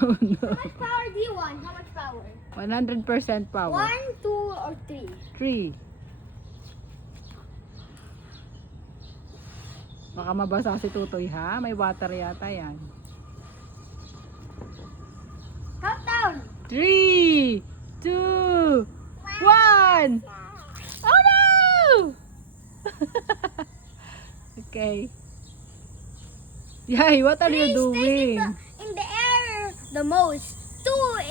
Oh, no. How much power do you want? How much power? 100% power. 1, 2, or 3? 3. Baka mabasa si Tutoy ha. May water yata yan. Countdown! 3, 2, 1. Oh no! Okay. Yay, what are you Three stays doing? in the air the most. 2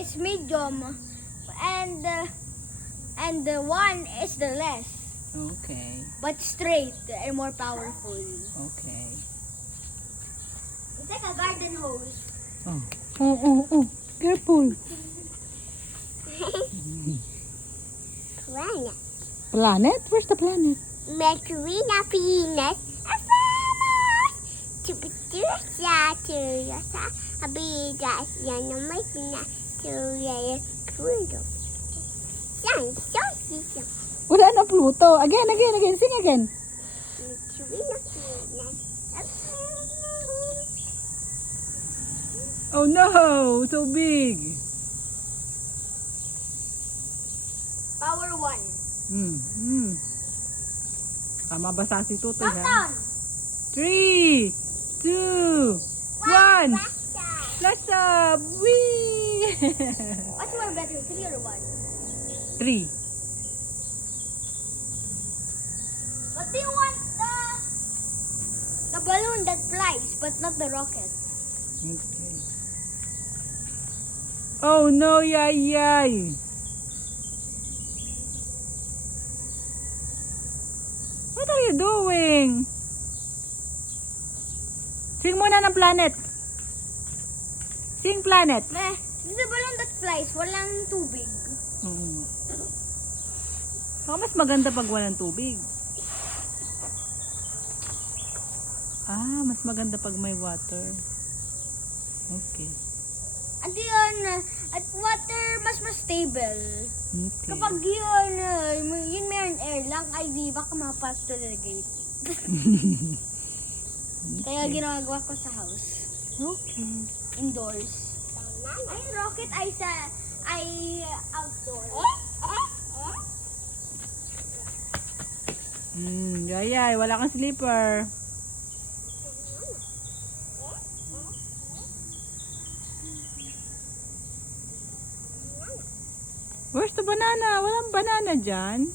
is medium, and 1 is the less, Okay. but straight and more powerful. Okay. It's like a garden hose. Oh. Oh. Careful. Planet. Planet? Where's the planet? Mercury na Venus. Sa abigas yan naman na tuloy Pluto. Yan, so Wala na Pluto. Again. Sing again. Mercury na Venus. Oh no! So big. Power 1. Mabasa si Tutoy ha. Countdown! 3, 2, 1. Let's up! Whee! What's more better, 3 or 1? 3. But do you want the balloon that flies, but not the rocket? Okay. Oh no, yay! What are you doing? Sing muna ng planet. Sing planet. Meh, the balloon that flies, walang tubig. Mas maganda pag walang tubig. Mas maganda pag may water. Okay. At yun, at water, mas stable. Okay. Kapag yun meron air lang, ay di baka mapas to the gate. Kaya ginagawa ko sa house. Okay. Indoors. Ay, rocket ay outdoor. Yay, wala kang slipper. Where's the banana? Walang banana dyan.